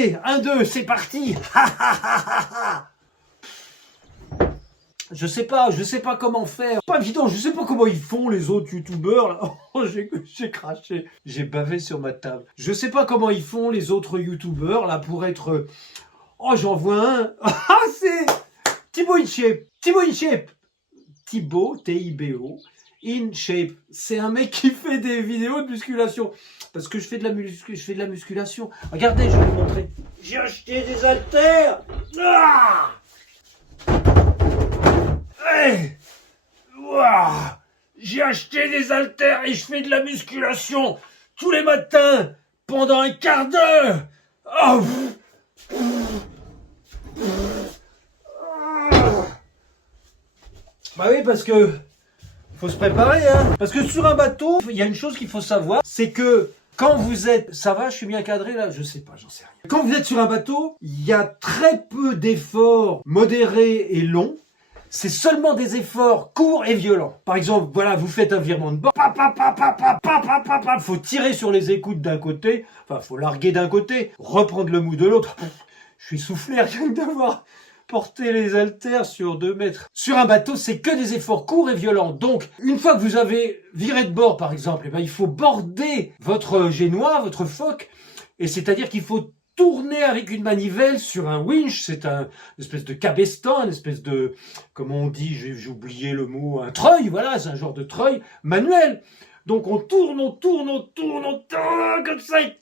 Allez, 1, 2, c'est parti. Je sais pas comment faire. Pas évident, je sais pas comment ils font les autres youtubeurs là. Oh, j'ai craché, j'ai bavé sur ma table. Je sais pas comment ils font les autres youtubeurs là pour être. Oh, j'en vois un. Ah, c'est Thibaut InShape. Thibaut InShape. Thibaut, T-I-B-O. InShape. C'est un mec qui fait des vidéos de musculation. Parce que je fais de la musculation. Regardez, je vais vous montrer. J'ai acheté des haltères. Ah, hey, ouah, j'ai acheté des haltères et je fais de la musculation tous les matins pendant un quart d'heure. Oh, bah oui, parce que faut se préparer, hein. Parce que sur un bateau, il y a une chose qu'il faut savoir, c'est que quand vous êtes... Ça va, je suis bien cadré là? Je sais pas, j'en sais rien. Quand vous êtes sur un bateau, il y a très peu d'efforts modérés et longs. C'est seulement des efforts courts et violents. Par exemple, voilà, vous faites un virement de bord. Faut tirer sur les écoutes d'un côté. Enfin, faut larguer d'un côté, reprendre le mou de l'autre. Je suis soufflé rien que d'avoir porté les haltères sur 2 mètres. Sur un bateau, c'est que des efforts courts et violents. Donc, une fois que vous avez viré de bord, par exemple, eh ben, il faut border votre génois, votre phoque. Et c'est-à-dire qu'il faut tourner avec une manivelle sur un winch. C'est une espèce de cabestan, une espèce de, comment on dit, j'ai oublié le mot, un treuil, voilà, c'est un genre de treuil manuel. Donc on tourne, comme ça, et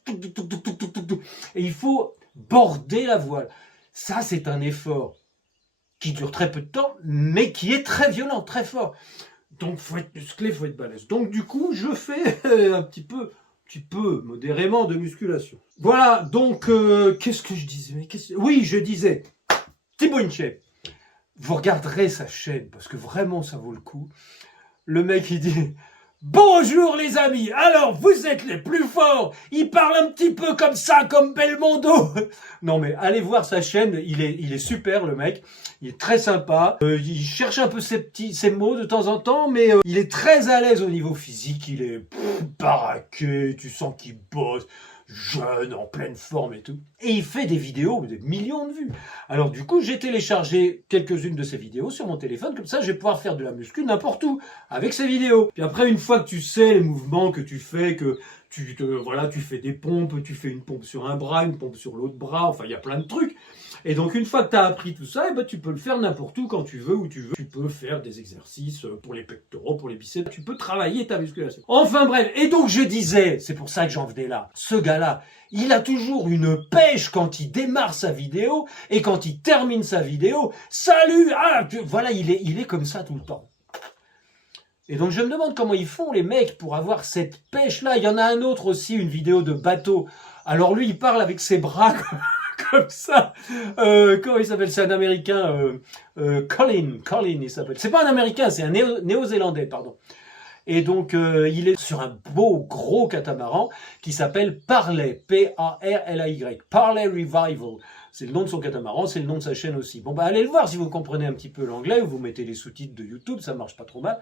il faut border la voile. Ça, c'est un effort qui dure très peu de temps, mais qui est très violent, très fort. Donc, faut être musclé, faut être balèze. Donc, du coup, je fais un petit peu, modérément de musculation. Voilà, donc, qu'est-ce que je disais? Oui, je disais, Thibaut InShape. Vous regarderez sa chaîne, parce que vraiment, ça vaut le coup. Le mec, il dit... Bonjour les amis, alors vous êtes les plus forts. Il parle un petit peu comme ça, comme Belmondo. Non mais allez voir sa chaîne, il est super le mec. Il est très sympa. Il cherche un peu ses mots de temps en temps, mais il est très à l'aise au niveau physique. Il est baraqué, tu sens qu'il bosse, jeune, en pleine forme et tout. Et il fait des vidéos, des millions de vues. Alors du coup, j'ai téléchargé quelques-unes de ses vidéos sur mon téléphone, comme ça je vais pouvoir faire de la muscu n'importe où avec ses vidéos. Puis après, une fois que tu sais les mouvements que tu fais, que tu fais des pompes, tu fais une pompe sur un bras, une pompe sur l'autre bras, enfin il y a plein de trucs. Et donc une fois que tu as appris tout ça, tu peux le faire n'importe où, quand tu veux, où tu veux. Tu peux faire des exercices pour les pectoraux, pour les biceps, tu peux travailler ta musculation. Enfin bref, et donc je disais, c'est pour ça que j'en venais là, ce gars-là, il a toujours une pêche quand il démarre sa vidéo et quand il termine sa vidéo. Salut, voilà, il est comme ça tout le temps. Et donc je me demande comment ils font les mecs pour avoir cette pêche-là. Il y en a un autre aussi, une vidéo de bateau. Alors lui, il parle avec ses bras comme ça. Comment il s'appelle? C'est un Américain. Colin, il s'appelle. C'est pas un Américain, c'est un Néo-Zélandais, pardon. Et donc, il est sur un beau gros catamaran qui s'appelle Parley, P-A-R-L-A-Y, Parley Revival. C'est le nom de son catamaran, c'est le nom de sa chaîne aussi. Bon, allez le voir si vous comprenez un petit peu l'anglais, vous mettez les sous-titres de YouTube, ça marche pas trop mal.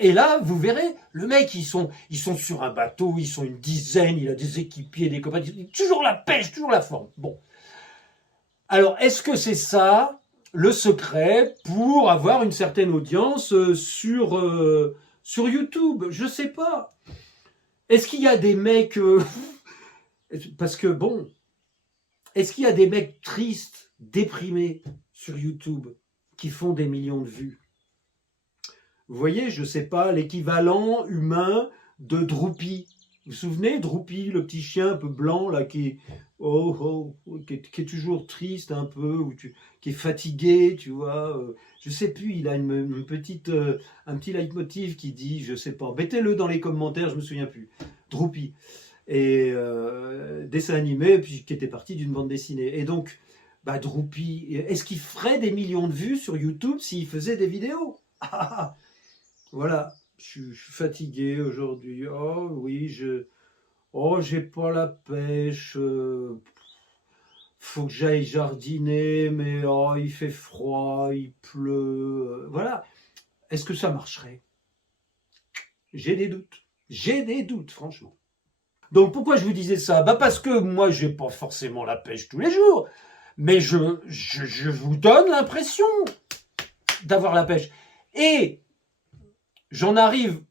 Et là, vous verrez, le mec, ils sont sur un bateau, ils sont une dizaine, il a des équipiers, des copains, toujours la pêche, toujours la forme. Bon. Alors, est-ce que c'est ça, le secret pour avoir une certaine audience sur YouTube? Je sais pas. Est-ce qu'il y a des mecs... parce que bon... Est-ce qu'il y a des mecs tristes, déprimés sur YouTube qui font des millions de vues? Vous voyez, je sais pas, l'équivalent humain de Droopy. Vous vous souvenez, Droopy, le petit chien un peu blanc là qui est toujours triste un peu, qui est fatigué, tu vois. Je sais plus, il a une petite, un petit leitmotiv qui dit, je sais pas, mettez-le dans les commentaires, je me souviens plus. Droopy. Et dessin animé, puis qui était parti d'une bande dessinée. Et donc, Droopy, est-ce qu'il ferait des millions de vues sur YouTube s'il faisait des vidéos? Voilà, je suis fatigué aujourd'hui. Oh oui, j'ai pas la pêche. Faut que j'aille jardiner, mais il fait froid, il pleut. Voilà. Est-ce que ça marcherait? J'ai des doutes. J'ai des doutes, franchement. Donc pourquoi je vous disais ça? Parce que moi, j'ai pas forcément la pêche tous les jours, mais je vous donne l'impression d'avoir la pêche. Et j'en arrive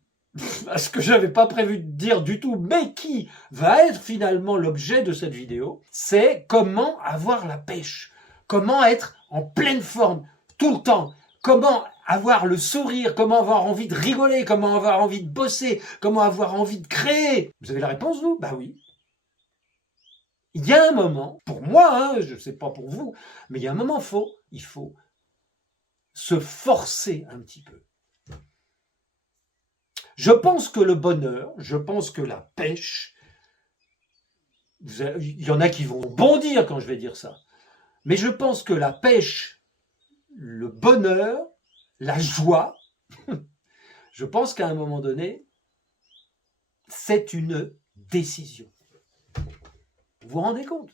à ce que j'avais pas prévu de dire du tout, mais qui va être finalement l'objet de cette vidéo, c'est comment avoir la pêche, comment être en pleine forme tout le temps, comment avoir le sourire, comment avoir envie de rigoler, comment avoir envie de bosser, comment avoir envie de créer. Vous avez la réponse, vous? Bah oui. Il y a un moment, pour moi, je ne sais pas pour vous, mais il y a un moment, il faut se forcer un petit peu. Je pense que le bonheur, je pense que la pêche, il y en a qui vont bondir quand je vais dire ça, mais je pense que la pêche, le bonheur, la joie, je pense qu'à un moment donné, c'est une décision. Vous vous rendez compte?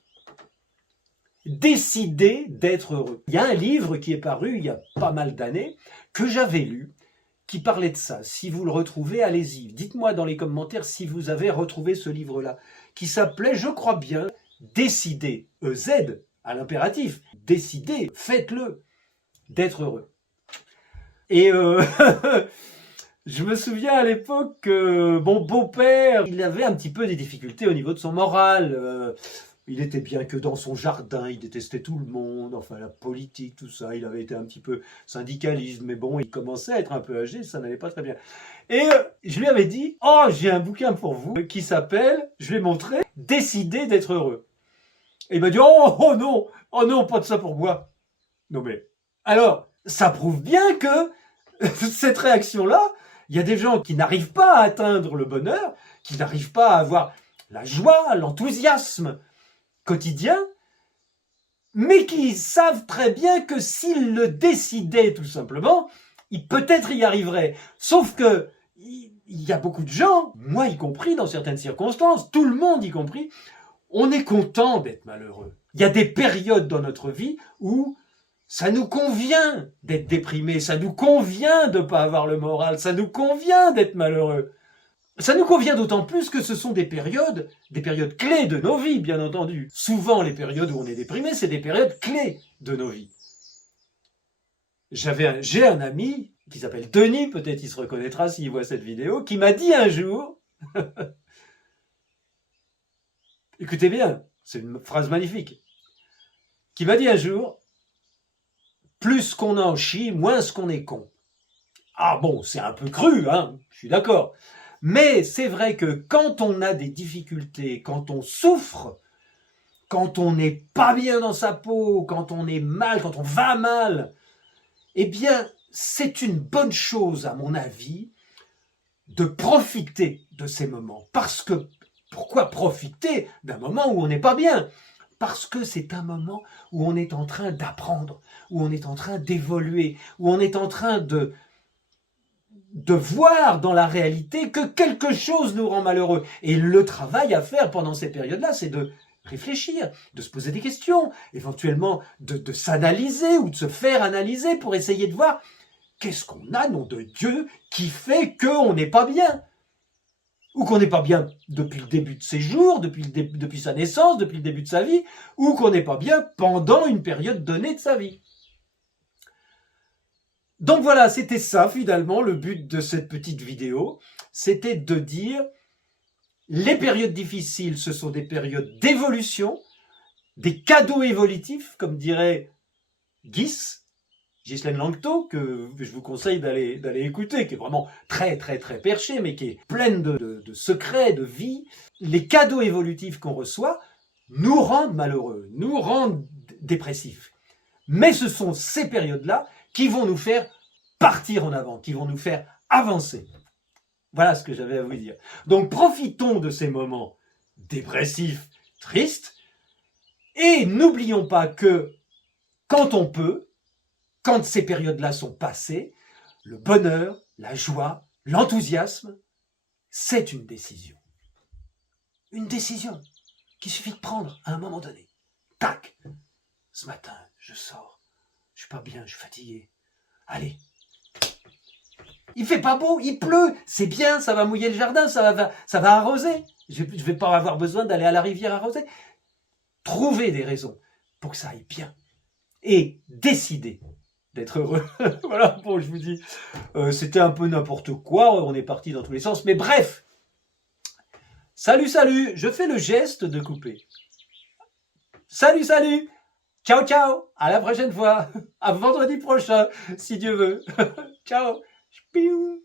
Décider d'être heureux. Il y a un livre qui est paru il y a pas mal d'années, que j'avais lu, qui parlait de ça. Si vous le retrouvez, allez-y. Dites-moi dans les commentaires si vous avez retrouvé ce livre-là, qui s'appelait, je crois bien, Décider, EZ, à l'impératif. Décidez, faites-le, d'être heureux. Et je me souviens à l'époque que mon beau-père, il avait un petit peu des difficultés au niveau de son moral. Il était bien que dans son jardin, il détestait tout le monde, enfin la politique, tout ça. Il avait été un petit peu syndicaliste, mais bon, il commençait à être un peu âgé, ça n'allait pas très bien. Et je lui avais dit, oh, j'ai un bouquin pour vous qui s'appelle, je lui ai montré, Décider d'être heureux. Et il m'a dit, oh non, pas de ça pour moi. Non mais, alors, ça prouve bien que cette réaction-là, il y a des gens qui n'arrivent pas à atteindre le bonheur, qui n'arrivent pas à avoir la joie, l'enthousiasme quotidien, mais qui savent très bien que s'ils le décidaient tout simplement, ils peut-être y arriveraient. Sauf que il y a beaucoup de gens, moi y compris dans certaines circonstances, tout le monde y compris, on est content d'être malheureux. Il y a des périodes dans notre vie où ça nous convient d'être déprimé, ça nous convient de ne pas avoir le moral, ça nous convient d'être malheureux. Ça nous convient d'autant plus que ce sont des périodes clés de nos vies, bien entendu. Souvent, les périodes où on est déprimé, c'est des périodes clés de nos vies. J'ai un ami qui s'appelle Denis, peut-être il se reconnaîtra s'il voit cette vidéo, qui m'a dit un jour, écoutez bien, c'est une phrase magnifique, qui m'a dit un jour, plus qu'on en chie, moins qu'on est con. Ah bon, c'est un peu cru, je suis d'accord. Mais c'est vrai que quand on a des difficultés, quand on souffre, quand on n'est pas bien dans sa peau, quand on est mal, quand on va mal, eh bien, c'est une bonne chose, à mon avis, de profiter de ces moments. Parce que, pourquoi profiter d'un moment où on n'est pas bien? Parce que c'est un moment où on est en train d'apprendre, où on est en train d'évoluer, où on est en train de voir dans la réalité que quelque chose nous rend malheureux. Et le travail à faire pendant ces périodes-là, c'est de réfléchir, de se poser des questions, éventuellement de s'analyser ou de se faire analyser pour essayer de voir qu'est-ce qu'on a, nom de Dieu, qui fait qu'on n'est pas bien. Ou qu'on n'est pas bien depuis le début de ses jours, depuis sa naissance, depuis le début de sa vie, ou qu'on n'est pas bien pendant une période donnée de sa vie. Donc voilà, c'était ça finalement le but de cette petite vidéo, c'était de dire les périodes difficiles, ce sont des périodes d'évolution, des cadeaux évolutifs, comme dirait Ghislaine Langto, que je vous conseille d'aller écouter, qui est vraiment très très très perché, mais qui est pleine de secrets, de vie. Les cadeaux évolutifs qu'on reçoit nous rendent malheureux, nous rendent dépressifs. Mais ce sont ces périodes-là qui vont nous faire partir en avant, qui vont nous faire avancer. Voilà ce que j'avais à vous dire. Donc profitons de ces moments dépressifs, tristes, et n'oublions pas que quand on peut, quand ces périodes-là sont passées, le bonheur, la joie, l'enthousiasme, c'est une décision. Une décision qu'il suffit de prendre à un moment donné. Tac! Ce matin, je sors, je suis pas bien, je suis fatigué. Allez, Il fait pas beau, il pleut, c'est bien, ça va mouiller le jardin, ça va arroser. Je vais pas avoir besoin d'aller à la rivière arroser. Trouvez des raisons pour que ça aille bien. Et décidez d'être heureux. Voilà, bon, je vous dis, c'était un peu n'importe quoi, on est parti dans tous les sens, mais bref. Salut, salut, je fais le geste de couper. Salut, salut, ciao, ciao, à la prochaine fois, à vendredi prochain, si Dieu veut. Ciao. Piou.